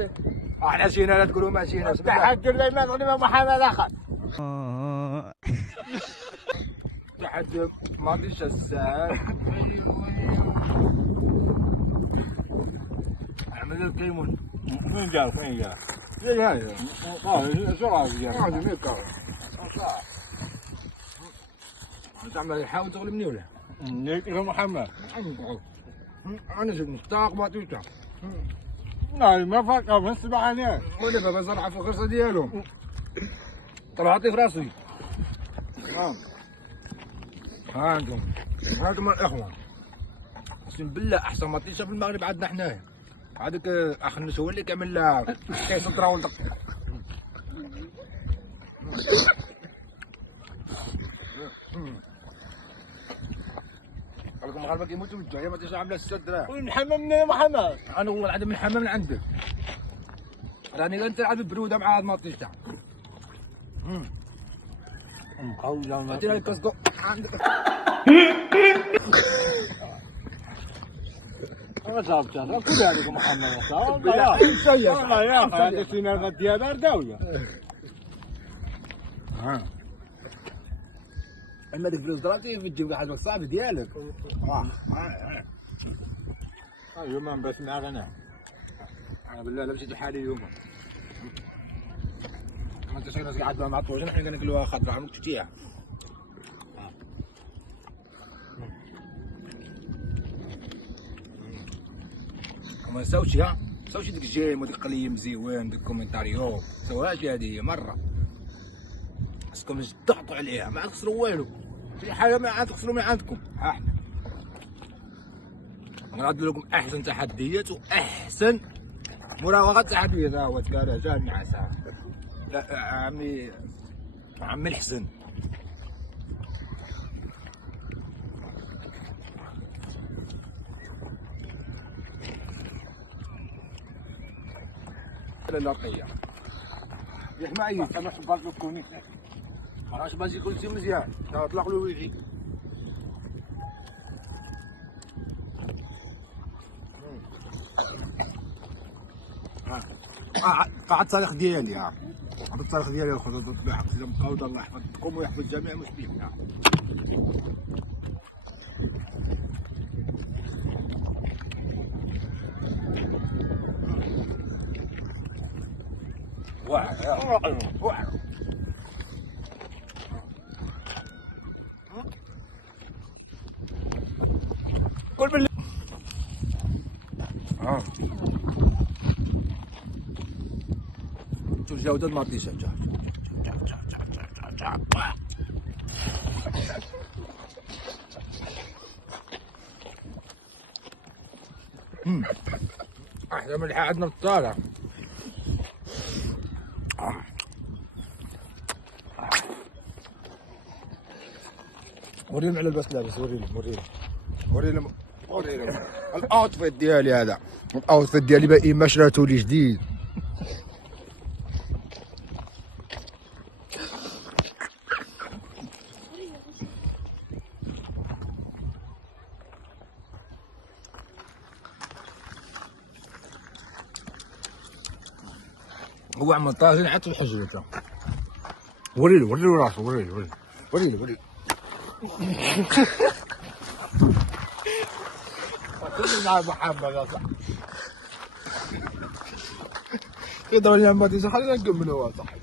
السد. احنا جينا لا تقولوا ما جينا. تحدي الإمام الإمام محمد أخذ. تحدي ما فيش الساعة. اعمل الكيمون. فين جاء فين جاء؟ زي هذا. شو رايك جاء؟ هذا ما يكره. تعمل يحاول تغلبني ولا؟ الإمام محمد. انا جبت مستاق ما تيجي. لا ما فرق بس بعانيه. ودابا بزرعه في الغرسه ديالهم. طلعتي في راسي. ها انتم هانتم الاخوان. اقسم بالله احسن مطيشه في المغرب عندنا حنايا. هذاك اخ الناس هو اللي كامل لها كيس الطراول. قالكم المغاربه كيموتوا من الجوع ما تجي عامله السد راه. ونحمم من محمد. انا والله العظيم من حمام من عندك. راني غنتلعب ببروده مع هاد المطيشه. مقوله ما عطينا الكاسكو عندك. ما صابت هذا كل هذا محمد صار بالله شويه والله يا اخي هذه سنه غديه بارداويه. اما ديك الفلوس ضربتي في تجيب واحد الصعب ديالك. ايوا ما نبات معاك انا. انا بالله لا مشيت لحالي اليوم. ما انت شي ناس قاعد مع الطوجين حنا كناكلوها خضرا عمرك شفتيها. وما نساوش ها ساوش ديك الجيم وديك قليم مزيوان ديك كومنتاريو سواهاش هذه مره. خاصكم تضغطوا عليها ما تخسروا والو. في حاجه ما عاد تخسروا من عندكم. احنا غنعرض لكم احسن تحديات واحسن مراوغه تحديات. ها هو تكاره جا النعاس. لا عمي الحسن. لا رقيه ياك معي انا حبات لكم خلاص باجي كل شيء مزيان. اطلق له ويجي. قاعد التاريخ ديالي. قاعد التاريخ ديالي الخطوط تطلع حفظ مقاود الله يحفظكم ويحفظ جميع المسلمين. واحد قول بالله. شوف جودة المطيشة. احلى من اللي عندنا في الطالع. وريني على البس لابس. وريني الاوتفيت ديالي. هذا الاوتفيت ديالي باقي ما شراتو لي جديد. هو عمل طاجين حتى الحجرته. وريلي راسه. وريلي مع محمد يا صاحبي. يضرب لي عمتي خلينا نكملوا صاحبي.